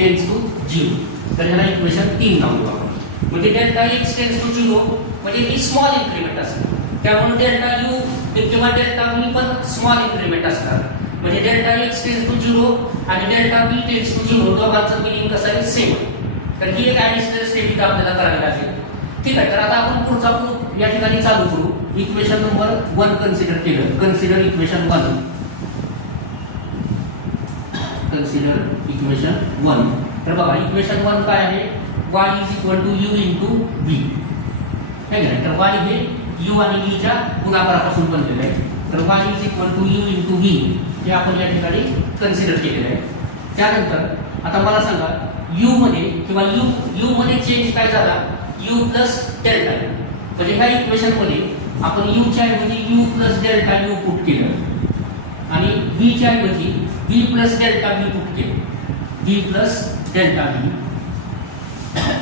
tends to 0 तर ह्याला इक्वेशन 3 लावू आपण म्हणजे delta x tends to 0 म्हणजे ही स्मॉल इन्क्रिमेंट असणार त्यामुळे delta u किंवा delta v पण स्मॉल इन्क्रिमेंट असणार म्हणजे delta x tends to 0 आणि delta v tends to 0 दोघांचं मीनिंग कसं आहे सेम तर ही एक ऍडिशनल स्टेप इथं आपल्याला करावी लागेल. ठीक आहे, तर आता आपण पुढचा प्रूफ या ठिकाणी चालू करू. इक्वेशन नंबर 1 कन्सिडर केलं. Consider equation 1. Consider equation 1. तर बघा इक्वेशन 1 काय आहे? y is equal to u into v. है ना? तर y हे u आणि v च्या गुणाकारापासून बनलेलं आहे. तर y is equal to u into v हे आपण या ठिकाणी कन्सिडर केलेलं आहे. त्यानंतर आता मला सांगा u मध्ये किंवा u मध्ये चेंज काय झाला? u plus delta u. म्हणजे ह्या इक्वेशन मध्ये आपण u च्या ऐवजी u plus delta u put केलं आणि v च्या ऐवजी v plus delta v put केलं. v plus delta v.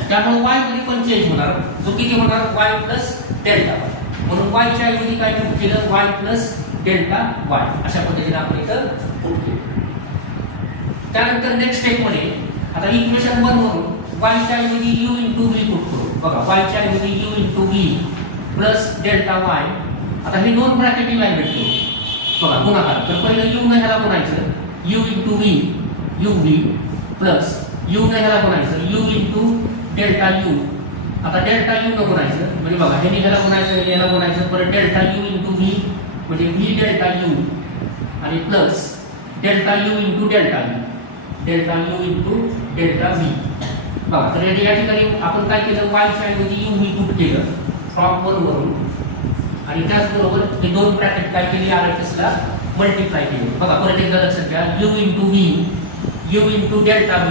त्यामुळे y मध्ये पण चेंज होणार, जो किती होणार? y plus delta y. म्हणून y च्या ऐवजी काय पुट केलं? y plus delta y. अशा पद्धतीने आपण इथं पुट केलं. त्यानंतर नेक्स्ट स्टेप मध्ये आता इक्वेशन 1 वरून y च्या ऐवजी u इंटू v पुट करू. बघा y च्या ऐवजी u into v plus delta y. आता हे दोन ब्रॅकेट इव्हॅल्युएट करू. बघा गुणाकार. तर पहिलं u ने ह्याला गुणायचं u into v uv plus u ने ह्याला गुणायचं u इंटू डेल्टा u. आता डेल्टा u न गुणायचं म्हणजे बघा हे ह्याला गुणायचं हे ह्याला गुणायचं परत डेल्टा u इंटू v म्हणजे v डेल्टा u आणि plus delta u into delta v. Delta u into delta v. बघा तर या ठिकाणी आपण काय केलं? y च्या ऐवजी u v पुट केलं फ्रॉम 1 वरून आणि त्याचबरोबर हे दोन ब्रॅकेट काय केली? RHS ला मल्टिप्लाय केले. बघा परत एकदा लक्षात घ्या u into v u into delta v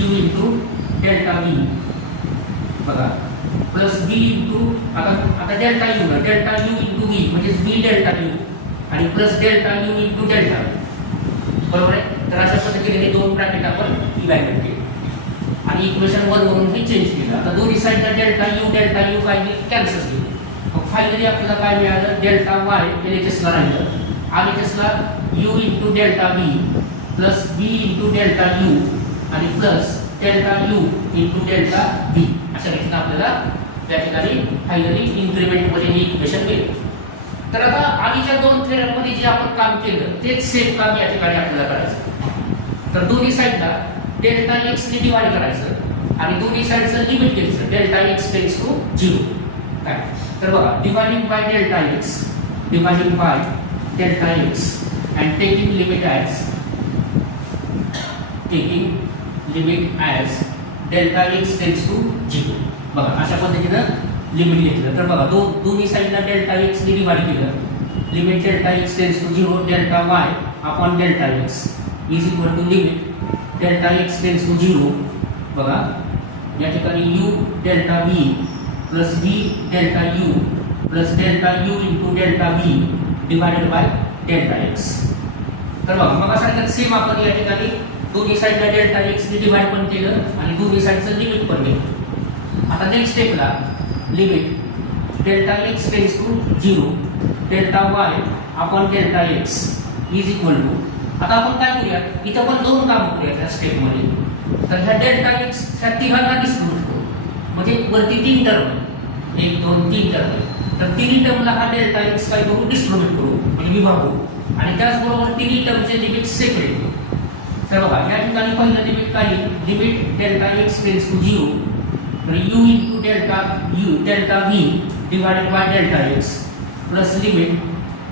u into delta v. बघा प्लस v इंटू आता डेल्टा u ना डेल्टा u इंटू v म्हणजे v डेल्टा u आणि plus delta u into delta v. बरोबर आहे. तर अशा पद्धतीने हे दोन ब्रॅकेट आपण इव्हॅल्युएट केले आणि इक्वेशन 1 वरून हे चेंज केलं. आता दोन्ही साइडला डेल्टा u काय कॅन्सल केले. मग फायनली आपल्याला काय मिळालं? डेल्टा y LHS ला राहिलं. RHS ला u into delta v plus v into delta u आणि plus delta u into delta v. अशा रीतीने आपल्याला त्या ठिकाणी फायनली इन्क्रिमेंट मध्ये हे इक्वेशन मिळेल. तर आता आधीच्या दोन थेरम मध्ये जे आपण काम केलं तेच सेम काम या ठिकाणी आपल्याला करायचं. तर दोन्ही साइडला डेल्टा x ने डिवाइड करायचं आणि दोन्ही साइडचं लिमिट घ्यायचं. Delta x tends to 0. काय? तर बघा dividing by delta x dividing by delta x and taking limit as delta x tends to 0. बघा अशा पद्धतीनं लिमिट घेतलं. तर बघा दोन्ही साइडला डेल्टा x ने डिवाइड केलं. Limit delta x tends to 0 delta y upon delta x is equal to limit delta x tends to 0. बघा या ठिकाणी u delta v plus v delta u plus delta u into delta v divided by delta x. तर बघा मग सारखं same आपण या ठिकाणी दोन्ही साइडला डेल्टा x ने डिवाइड पण केलं आणि दोन्ही साइडचं लिमिट पण घेतलं. आता नेक्स्ट स्टेपला limit delta x tends to 0 delta y upon delta x is equal to. आता आपण काय करूया? इथं पण दोन काम करूया या स्टेप मध्ये. तर ह्या डेल्टा x ह्या तिघांना डिस्ट्रीब्यूट करू म्हणजे वरती 3 टर्म 1 2 3 टर्म. तर तिन्ही टर्मला हा डेल्टा x काय करू? डिस्ट्रीब्यूट करू म्हणजे विभागू आणि त्याचबरोबर तिन्ही टर्मचे लिमिट सेपरेट करू. तर बघा या ठिकाणी पहिलं लिमिट काय? Limit delta x tends to 0 तर u into delta v divided by delta x plus limit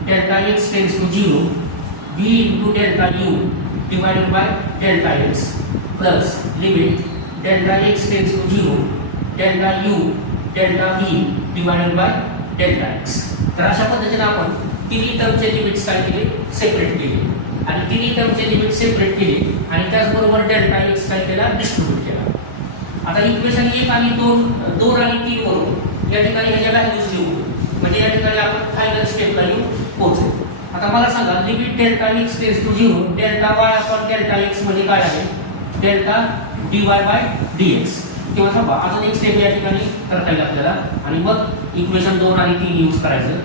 delta x tends to 0 v into delta u divided by delta x plus limit delta x tends to 0 delta u delta v divided by delta x. तर अशा पद्धतीने आपण तिन्ही टर्मचे limits काय केले? Separate केले आणि तिन्ही टर्मचे लिमिट सेपरेट केले आणि त्याचबरोबर डेल्टा x काय केला? डिस्ट्रीब्यूट केला. आता इक्वेशन 1 आणि 2 आणि 3 वरून या ठिकाणी ह्याच्या व्हॅल्यूज लिहू म्हणजे या ठिकाणी आपण फायनल स्टेपला येऊन पोहोचू. आता मला सांगा limit delta x tends to 0 delta y upon delta x म्हणजे काय आहे? Delta dy by dx. किंवा थांबा अजून एक स्टेप या ठिकाणी करता येईल आपल्याला आणि मग इक्वेशन 2 आणि 3 यूज करायचं.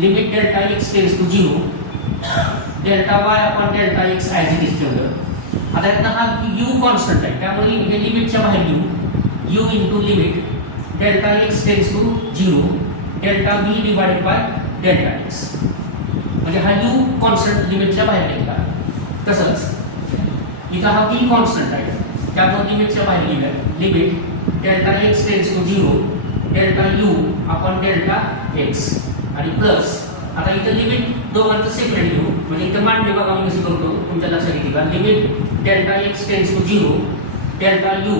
Limit delta x tends to 0 delta y upon delta x as it is ठेवलं. आता यातनं हा u कॉन्स्टंट आहे त्यामुळे हे लिमिटच्या बाहेर घेऊ u into limit delta x tends to 0 delta v divided by delta x म्हणजे हा u कॉन्स्टंट लिमिटच्या बाहेर घेतला. तसंच इथं हा v कॉन्स्टंट आहे त्यामुळे लिमिटच्या बाहेर लिहिलं limit delta x tends to 0 delta u upon delta x आणि प्लस आता इथं लिमिट दोघांचं सेपरेट लिहू म्हणजे इथं मांडणी बघा मी कशी करतो तुमच्या लक्षात येते का limit delta x tends to 0 delta u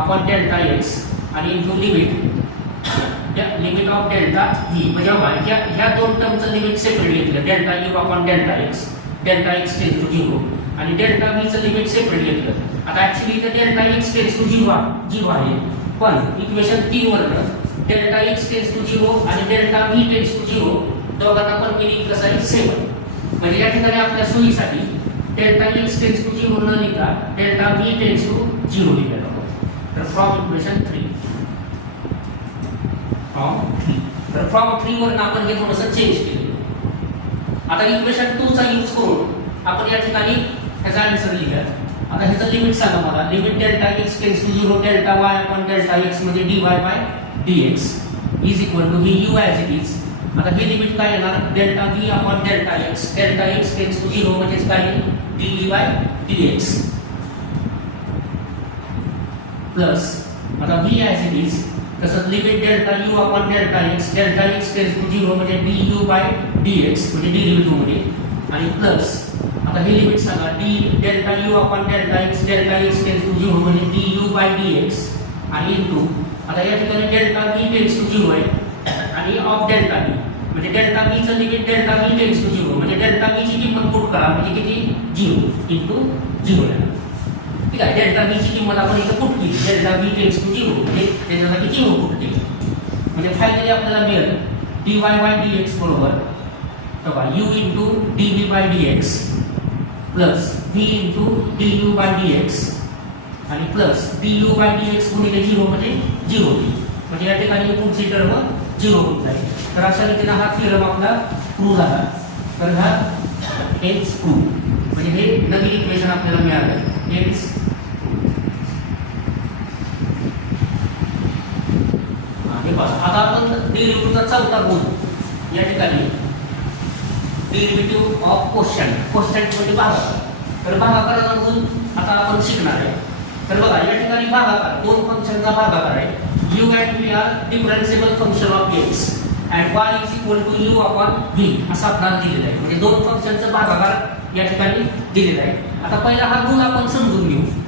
upon delta x आणि into limit of delta v म्हणजे बघा ह्या दोन टर्मचं लिमिट सेपरेट घेतलं delta u upon delta x tends to 0 आणि डेल्टा व्हीचं लिमिट सेपरेट घेतलं आता ऍक्च्युली इथं डेल्टा एक्स टेन्स टू 0 आहे पण इक्वेशन 3 वरनं डेल्टा एक्स टेन्स टू 0 आणि डेल्टा व्ही टेन्स टू 0 दोघांना पण मिनिंग कसं आहे सेम म्हणजे या ठिकाणी आपल्या सोयीसाठी डेल्टा एक्स टेन्स टू 0 न लिहिता डेल्टा व्ही टेन्स टू 0 लिहिलेलं आहोत तर फ्रॉम इक्वेशन 3 तर फ्रॉम 3 वरनं आपण हे थोडंसं चेंज केलं आता इक्वेशन 2 चा यूज करून आपण या ठिकाणी ह्याचा आन्सर लिहिला आता ह्याचं लिमिट सांगा मला limit delta x tends to 0 delta y upon delta x म्हणजे dy by dx is equal to ही u ॲज इट इज आता हे लिमिट काय येणार delta v upon delta x tends to 0 म्हणजे काय dy बाय dx प्लस आता v as it is तसंच limit delta u upon delta x tends to 0 म्हणजे du बाय dx म्हणजे डेरिव्हेटिव्ह मध्ये आणि प्लस आता हे लिमिट सांगा delta u upon delta x tends to 0 म्हणजे du बाय dx आणि इनटू आता या ठिकाणी डेल्टा v टेन्स टू 0 आहे आणि ऑफ डेल्टा v म्हणजे डेल्टा v चं limit delta v tends to 0 म्हणजे डेल्टा v ची किंमत पुट करा म्हणजे किती 0 इंटू 0 आहे ठीक आहे डेल्टा v ची किंमत आपण इथे पुट केली डेल्टा v टेन्स टू 0 म्हणजे त्याच्यासाठी 0 पुट केली म्हणजे फायनली आपल्याला मिळेल dy बाय dx बरोबर बघा u into dv by dx plus v into du by dx आणि प्लस du बाय dx गुणिले 0 म्हणजे 0 म्हणजे या ठिकाणी तुमची टर्म 0 होत जाईल तर अशा रीतीने हा थिअरम आपला प्रूव्ह झाला तर हा हेच प्रूव्ह म्हणजे हे नवीन इक्वेशन आपल्याला मिळालं हेच हे पहा आता आपण डेरिव्हेटिव्हचा चौथा गुण या ठिकाणी डेरिव्हेटिव्ह ऑफ कोशंट म्हणजे भागाकार तर भागाकाराचा गुण आता आपण शिकणार आहे तर बघा या ठिकाणी भागाकार दोन फंक्शनचा भागाकार आहे u and v are differentiable function of x and y is equal to u upon v असं आपल्याला दिलेलं आहे म्हणजे दोन फंक्शनचा भागाकार या ठिकाणी दिलेला आहे आता पहिला हा गुण आपण समजून घेऊ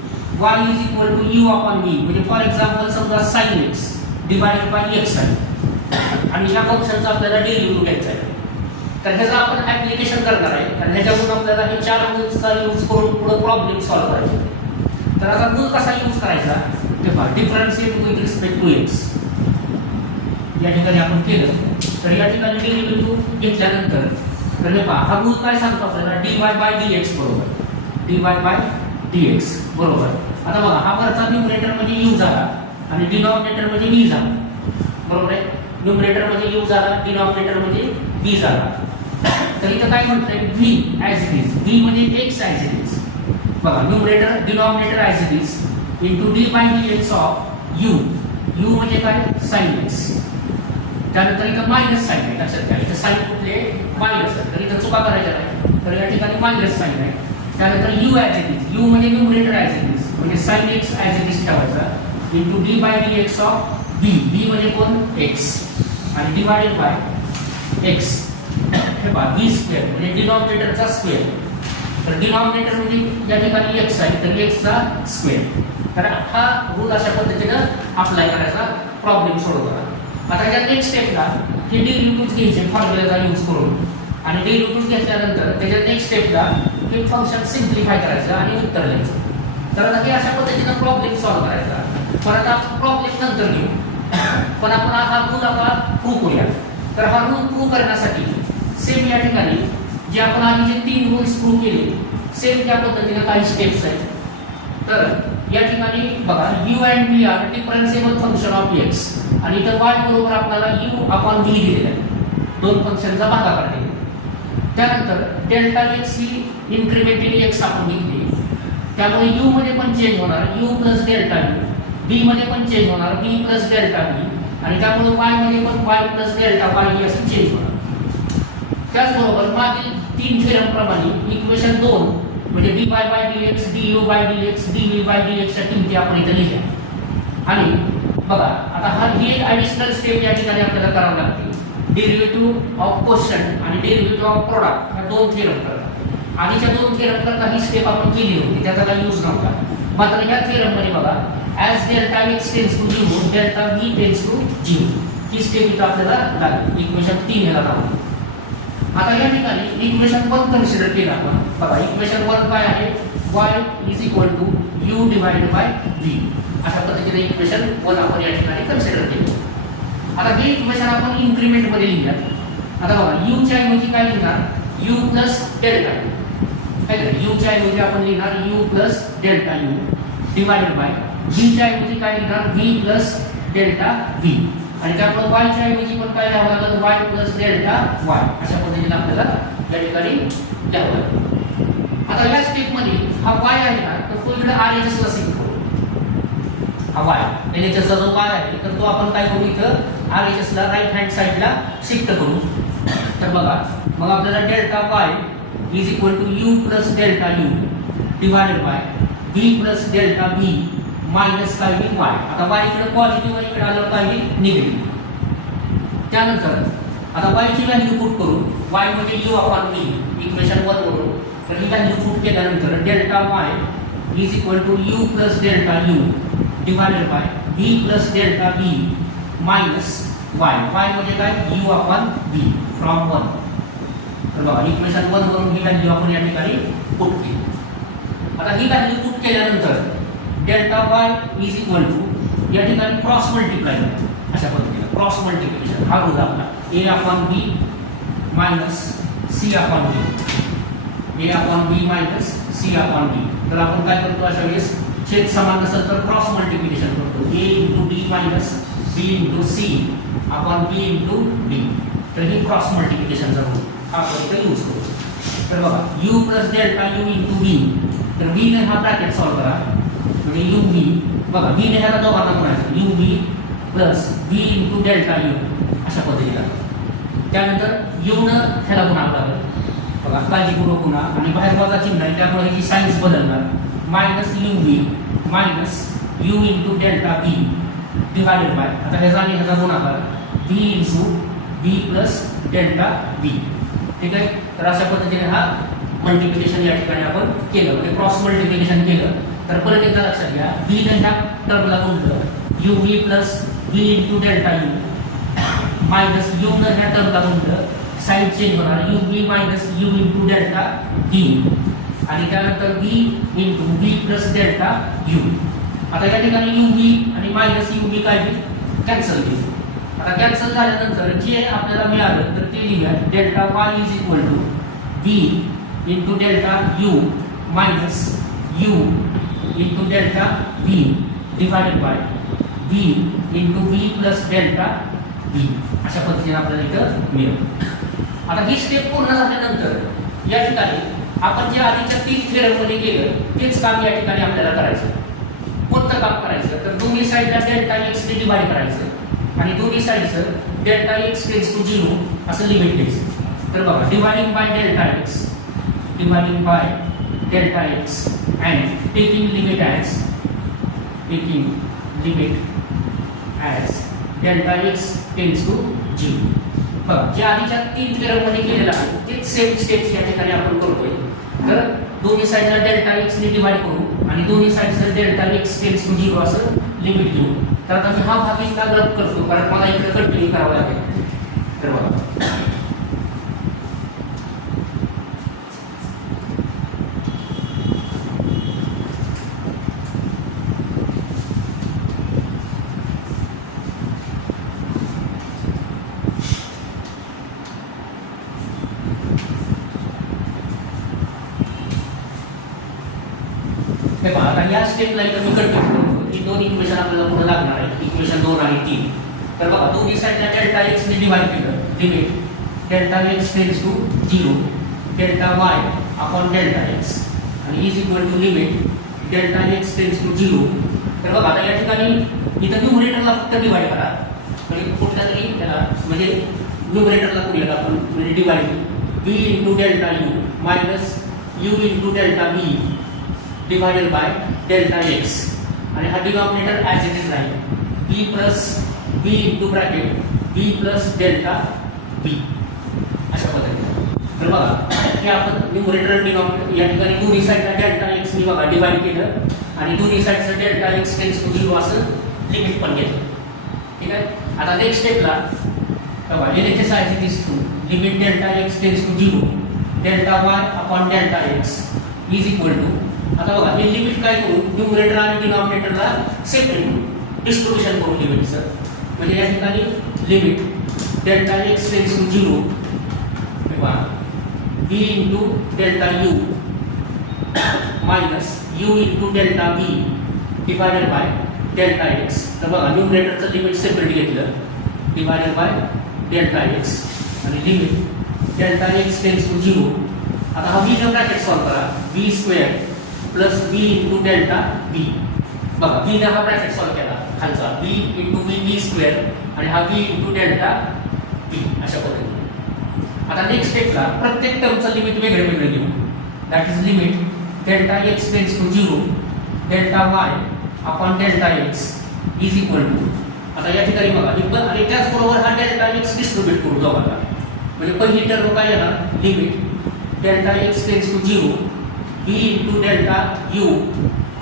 y is equal to u upon v म्हणजे फॉर एक्झाम्पल समजा sin x divided by x आहे आणि या फंक्शनचा आपल्याला डेरिव्हेटिव्ह घ्यायचा आहे तर ह्याचं आपण ऍप्लिकेशन करणार आहे आणि ह्याच्यावरून आपल्याला हे चार रूल्सचा यूज करून पुढे प्रॉब्लेम सॉल्व्ह करायचे तर आता रूल कसा यूज करायचा ते पहा differentiate with respect to x या ठिकाणी आपण केलं तर या ठिकाणी डेरिव्हेटिव्ह घेतल्यानंतर तर हे पहा हा रूल काय सांगतो आपल्याला dy बाय dx बरोबर dy बाय dx बरोबर आता बघा हा वरचा न्यूमरेटर म्हणजे u झाला आणि डिनॉमिनेटर म्हणजे v झाला बरोबर आहे न्यूमरेटर म्हणजे u झाला डिनॉमिनेटर म्हणजे v झाला तर इथं काय म्हणतंय v as it is v म्हणजे x ॲज इट इज बघा numerator denominator as it is into d by dx of u म्हणजे काय sin x त्यानंतर इथं मायनस साइन आहे लक्षात घ्या इथं साइन कुठले मायनस आहे तर इथं चुका करायच्या नाही तर या ठिकाणी मायनस साइन आहे त्यानंतर u as it is u म्हणजे न्यूमरेटर ॲज इट इज म्हणजे sin x as it is ठेवायचा into d by dx of v म्हणजे कोण x आणि डिवाइडेड बाय x हे पहा v स्क्वेअर म्हणजे डिनॉमिनेटरचा स्क्वेअर तर डिनॉमिनेटर म्हणजे या ठिकाणी x आहे तर x चा स्क्वेअर तर हा रूल अशा पद्धतीनं अप्लाय करायचा प्रॉब्लेम सोडवताना आता या नेक्स्ट स्टेपला हे डेरिव्हेटिव्ह घ्यायचे फॉर्म्युलाचा यूज करून आणि डेरिव्हेटिव्ह घेतल्यानंतर त्याच्या नेक्स्ट स्टेपला हे फंक्शन सिम्प्लिफाय करायचं आणि उत्तर द्यायचं तर आता हे अशा पद्धतीनं प्रॉब्लेम सॉल्व्ह करायचा पण आता प्रॉब्लेम नंतर घेऊ पण आपण हा रूल आता प्रूव्ह करूया तर हा रूल प्रूव्ह करण्यासाठी सेम या ठिकाणी जे आपण आधी जे 3 रूल्स प्रूव्ह केले सेम त्या पद्धतीने काही स्टेप्स आहेत तर या ठिकाणी बघा u and v are differentiable function of x आणि इथं y बरोबर आपल्याला u अपॉन v दिलेला आहे दोन फंक्शनचा भागाकार दिलेला त्यानंतर delta x he increment in x आपण घेतली त्यामुळे u मध्ये पण चेंज होणार u plus delta v v मध्ये पण चेंज होणार v प्लस डेल्टा v आणि त्यामुळे y मध्ये पण y प्लस डेल्टा y हे असं चेंज होणार त्याचबरोबर मागील 3 थेरम प्रमाणे इक्वेशन 2 म्हणजे dy by dx, du by dx, dv by dx च्या किमती आपण इथे लिहिल्या. आणि बघा आता ही एक ॲडिशनल स्टेप या ठिकाणी आपल्याला करावी लागते. डेरिव्हेटिव्ह ऑफ क्वेश्चन आणि डेरिव्हेटिव्ह ऑफ प्रॉडक्ट ह्या दोन थेरम करतात. आधीच्या दोन थेरम करता ही स्टेप आपण केली होती, त्याचा काही यूज नव्हता. मात्र ह्या थेरम मध्ये बघा as delta x tends to 0 delta v tends to 0 ही स्टेप इथं आपल्याला लागली. इक्वेशन 3 ह्याला लावली. आता या ठिकाणी इक्वेशन 1 कन्सिडर केलं आपण. बघा इक्वेशन 1 काय आहे, y is equal to u divided by v. अशा पद्धतीने इक्वेशन 1 आपण या ठिकाणी कन्सिडर केलं. आता हे इक्वेशन आपण इन्क्रिमेंट मध्ये लिहिलं. आता बघा u च्या ऐवजी काय लिहिणार, u प्लस डेल्टा काय करेल, u च्या ऐवजी आपण लिहिणार u plus delta u divided by v च्या ऐवजी काय लिहिणार v प्लस डेल्टा v. आणि त्यामुळे y च्या ऐवजी पण काय लिहावं लागेल y प्लस डेल्टा y. अशा पद्धतीने आपल्याला या ठिकाणी लिहावं लागेल. आता या स्टेप मध्ये हा y आहे ना, तर तो इकडे RHS ला शिफ्ट करू. हा y LHS चा जो y आहे तर तो आपण काय करू, इथं RHS ला राईट हँड साइडला शिफ्ट करू. तर बघा मग आपल्याला delta y is equal to u plus delta u divided by v plus delta v minus काय होईल y. आता y इकडे पॉझिटिव्ह आहे, इकडे आलं काय होईल निगेटिव्ह. त्यानंतर आता y ची व्हॅल्यू पुट करू. y म्हणजे u अपॉन v इक्वेशन 1 वरून. तर ही व्हॅल्यू पुट केल्यानंतर delta y is equal to u plus delta u divided by v plus delta v minus y. y म्हणजे काय u अपॉन v फ्रॉम 1. तर बघा इक्वेशन 1 वरून ही व्हॅल्यू आपण या ठिकाणी पुट केली. आता ही व्हॅल्यू पुट केल्यानंतर delta y is equal to या ठिकाणी क्रॉस मल्टिप्लाय अशा पद्धतीने क्रॉस मल्टिप्लिकेशन हा रूल आपला a upon b minus c upon b, a upon b minus c upon b. तर आपण काय करतो अशा वेळेस छेद समान नसेल तर क्रॉस मल्टिप्लिकेशन करतो. a into b minus b into c upon b into b. तर ही क्रॉस मल्टिप्लिकेशनचा रूल हा आपण इथे यूज करू. तर बघा u plus delta u into b. तर b ने हा ब्रॅकेट सॉल्व करा म्हणजे u b. बघा b ने ह्याला दोघांना म्हणायचं u b plus v into delta u अशा पद्धतीला. त्यानंतर u न ह्याला गुणावं लागेल. बघा काळजीपूर्वक गुणा आणि बाहेर वजा चिन्ह आहे त्यामुळे ही साईन्स बदलणार. Minus u b minus u into delta v divided bye आता ह्याचा आणि ह्याचा गुणाकार v into v plus delta v. ठीक आहे. तर अशा पद्धतीने हा मल्टिप्लिकेशन या ठिकाणी आपण केलं म्हणजे क्रॉस मल्टिप्लिकेशन केलं. तर परत एकदा लक्षात घ्या v ने ह्या टर्मला गुणलं u v plus v into delta u minus u ने ह्या टर्मला गुणलं साईड चेंज होणार u v minus u into delta v आणि त्यानंतर v into v plus delta u. आता या ठिकाणी u v आणि मायनस u v काय कॅन्सल केली. आता कॅन्सल झाल्यानंतर जे आपल्याला मिळालं तर ते लिहूया delta y is equal to v into delta u minus u into delta v divided by v into v plus delta v. अशा पद्धतीने आपल्याला इथं मिळेल. आता ही स्टेप पूर्ण झाल्यानंतर या ठिकाणी आपण जे आधीच्या 3 थेरममध्ये केलं तेच काम या ठिकाणी आपल्याला करायचं. कोणतं काम करायचं तर दोन्ही साईडला डेल्टा x ने डिवाइड करायचं आणि दोन्ही साईडचं डेल्टा x टेन्स टू 0 असं लिमिट द्यायचं. तर बघा dividing by delta x dividing by delta x and taking limit as delta x tends to 0. बघा जे आधीच्या 3 थेरममध्ये केलेलं आहे तेच सेम स्टेप्स या ठिकाणी आपण करतोय. तर दोन्ही साईडला डेल्टा x ने डिवाइड करू आणि दोन्ही साईडचं डेल्टा x टेन्स टू 0 असं लिमिट घेऊ. तर आता मी हा भाग इथला रद्द करतो कारण मला इकडे कंटिन्यू करावं लागेल. तर बघा आता या स्टेपला इथं मी कंटिन्यू करतो. ही दोन इक्वेशन आपल्याला पुढे लागणार आहे इक्वेशन 2 आणि 3. तर बघा दोन्ही साईडला डेल्टा x ने डिवाइड केलं limit delta x tends to 0 delta y upon delta x आणि is equal to limit delta x tends to 0. तर बघा आता या ठिकाणी इथं न्यूमरेटरला फक्त डिवाइड करा म्हणजे कुठल्या तरी त्याला म्हणजे न्यूमरेटरला करूया आपण म्हणजे divide v into delta u minus u into delta v divided by delta x आणि हा डिनॉमिनेटर ॲज इट इज राहील v plus v into bracket v plus delta v अशा पद्धतीने. तर बघा हे आपण न्यूमरेटर डिनॉमिनेटर या ठिकाणी दोन्ही साईडला डेल्टा x नी बघा डिवाइड केलं आणि दोन्ही साईडचं डेल्टा x टेन्स टू 0 असं लिमिट पण घेतलं. ठीक आहे. आता नेक्स्ट स्टेपला बघा LHS as it is to limit delta x tends to 0 delta y upon delta x is equal to. आता बघा हे लिमिट काय करू न्यूमरेटर आणि डिनॉमिनेटरला सेपरेट डिस्ट्रीब्युशन करू लिमिटचं. म्हणजे या ठिकाणी limit delta x tends to 0 बघा v into delta u minus u into delta v divided by delta x. तर बघा न्यूमरेटरचं लिमिट सेपरेट घेतलं डिवायडेड बाय डेल्टा x आणि limit delta x tends to 0. आता हा v चा ब्रॅकेट सॉल्व करा v square plus v into delta v. बघा v ने हा ब्रॅकेट सॉल्व केला खालचा v इंटू v स्क्वेअर आणि हा v इंटू डेल्टा v अशा पद्धतीने. आता नेक्स्ट स्टेपला प्रत्येक टर्मचं लिमिट वेगळे वेगळे घेऊ. That is limit delta x tends to 0 delta y upon delta x is equal to. आता या ठिकाणी बघा आणि त्याचबरोबर हा डेल्टा x डिस्ट्रीब्यूट करू दोघांना. म्हणजे पहिली टर्म काय येणार limit delta x tends to 0 v into delta u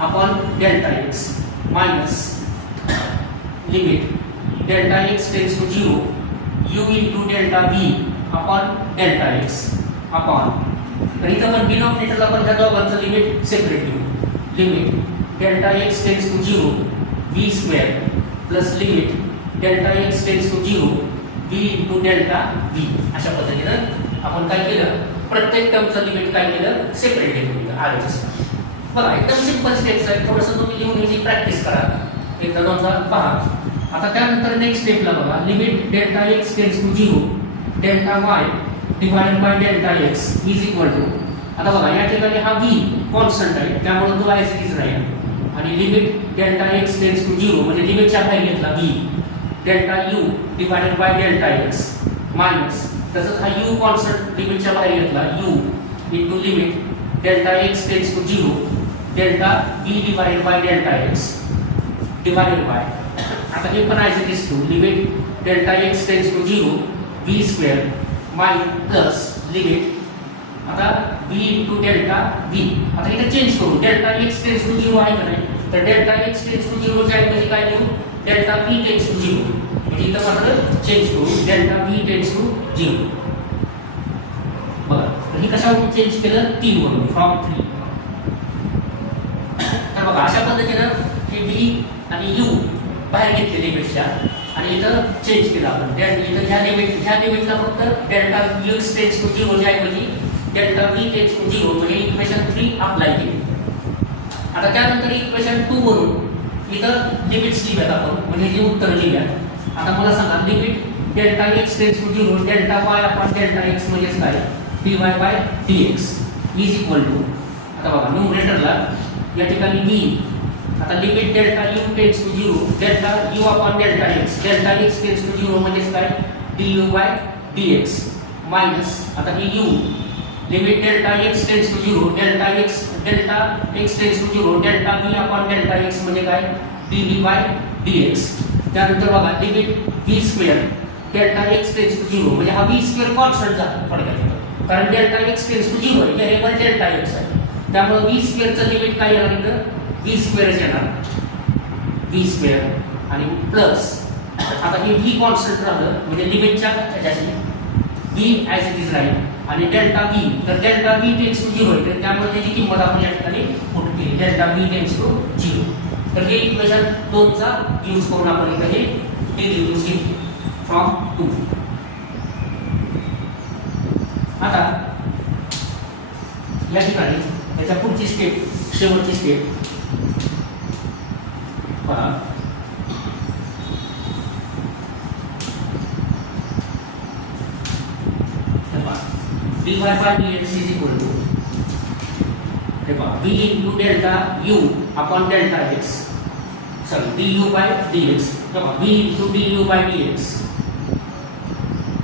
upon delta x minus limit delta x tends to 0 u into delta v upon delta x upon. तर इथं पण डिनॉमिनेटरला पण ह्या दोघांचं लिमिट सेपरेट घेऊ. Limit delta x tends to 0 v square plus limit delta x tends to 0 v into delta v अशा पद्धतीनं आपण काय केलं प्रत्येक टर्मचं लिमिट काय केलं सेपरेट घेतलं आधीच. बघा एकदम सिंपल स्टेप्स आहे. थोडंसं तुम्ही लिहून याची प्रॅक्टिस करा एकदा दोनदा पहा. आता त्यानंतर नेक्स्ट स्टेपला बघा limit delta x tends to 0 delta y divided by delta x is equal to. आता बघा या ठिकाणी हा v कॉन्स्टंट आहे त्यामुळे तो ॲज इट इज राहील आणि limit delta x tends to 0 म्हणजे लिमिटच्या बाहेर घेतला v delta u divided by delta x minus तसंच हा u कॉन्स्टंट लिमिटच्या बाहेर घेतला u into limit delta x tends to 0 delta v divided by delta x divided by. आता हे पण as it is to limit delta x tends to 0 v square minus plus limit आता v into delta v. आता इथे change करू delta x tends to 0 आहे का नाही तर डेल्टा x टेन्स टू 0 च्या ऐवजी काय लिहू डेल्टा v टेन्स टू 0. म्हणजे इथं मात्र चेंज करू डेल्टा v टेन्स टू 0. बघा तर हे कशावरून चेंज केलं 3 वरून फ्रॉम 3. तर बघा अशा पद्धतीनं हे v आणि u बाहेर घेतले लिमिटच्या आणि इथं चेंज केलं आपण. इथं ह्या लिमिटला फक्त डेल्टा x टेन्स टू 0 च्या ऐवजी डेल्टा v टेन्स टू 0 म्हणजे इक्वेशन 3 अप्लाय केली. आता त्यानंतर इक्वेशन 2 वरून इथं लिमिट्स लिहिल्यात आपण म्हणजे जे उत्तर लिहिल्यात. आता मला सांगा limit delta x tends to 0 delta y upon delta x म्हणजे काय dy by dx is equal to. आता बघा न्यूमरेटरला या ठिकाणी v. आता limit delta u tends to 0 delta u upon delta x tends to 0 म्हणजे काय du बाय dx मायनस आता ही u limit delta x tends to 0 delta x tends to 0 delta v upon delta x म्हणजे काय dv by dx. त्यानंतर बघा limit v square delta x tends to 0 म्हणजे हा v स्क्वेअर कॉन्स्टंट झाला थोडक्यात कारण डेल्टा x टेन्स टू 0 आहे व्हेरिएबल डेल्टा x आहे त्यामुळे v स्क्वेअरचं लिमिट काय येणार इथं v स्क्वेअर येणार v स्क्वेअर आणि प्लस आता हे v कॉन्स्टंट राहिलं म्हणजे लिमिटच्या ह्याच्याशी v ॲज इट इज राहील आणि डेल्टा v तर डेल्टा v टेन्स टू 0 आहे त्यामुळे त्याची किंमत आपण या ठिकाणी पुट केली डेल्टा v टेन्स टू 0. तर हे इक्वेशन 2 चा यूज करून आपण इथे हे डेरिव्हेटिव्ह घेतले फ्रॉम 2. आता या ठिकाणी त्याच्या पुढची स्टेप शेवटची स्टेप पहा. dy by dx is equal to v into delta u upon delta x. Sorry, du by dx. v into du by dx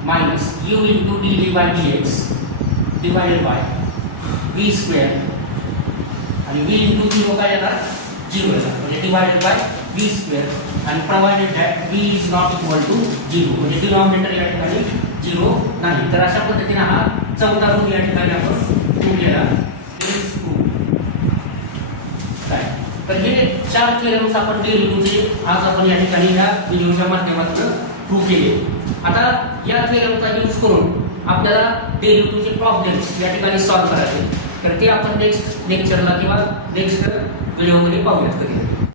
minus u into dv by dx divided by V square आणि V into zero काय येणार 0 येणार म्हणजे divided by V square आणि provided that V is not equal to 0 म्हणजे denominator या ठिकाणी 0 नाही. तर अशा पद्धतीने हा 14 रूल या ठिकाणी आपण प्रूव्ह केला. काय तर हे 4 थेरम्स आपण डेरिव्हेटिव्हचे आज आपण या ठिकाणी या व्हिडिओच्या माध्यमातून प्रूव्ह केले. आता या थेरमचा यूज करून आपल्याला डेरिव्हेटिव्हचे प्रॉब्लेम्स या ठिकाणी सॉल्व्ह करायचे. तर ते आपण नेक्स्ट लेक्चरला किंवा नेक्स्ट व्हिडिओमध्ये पाहूयात कधी.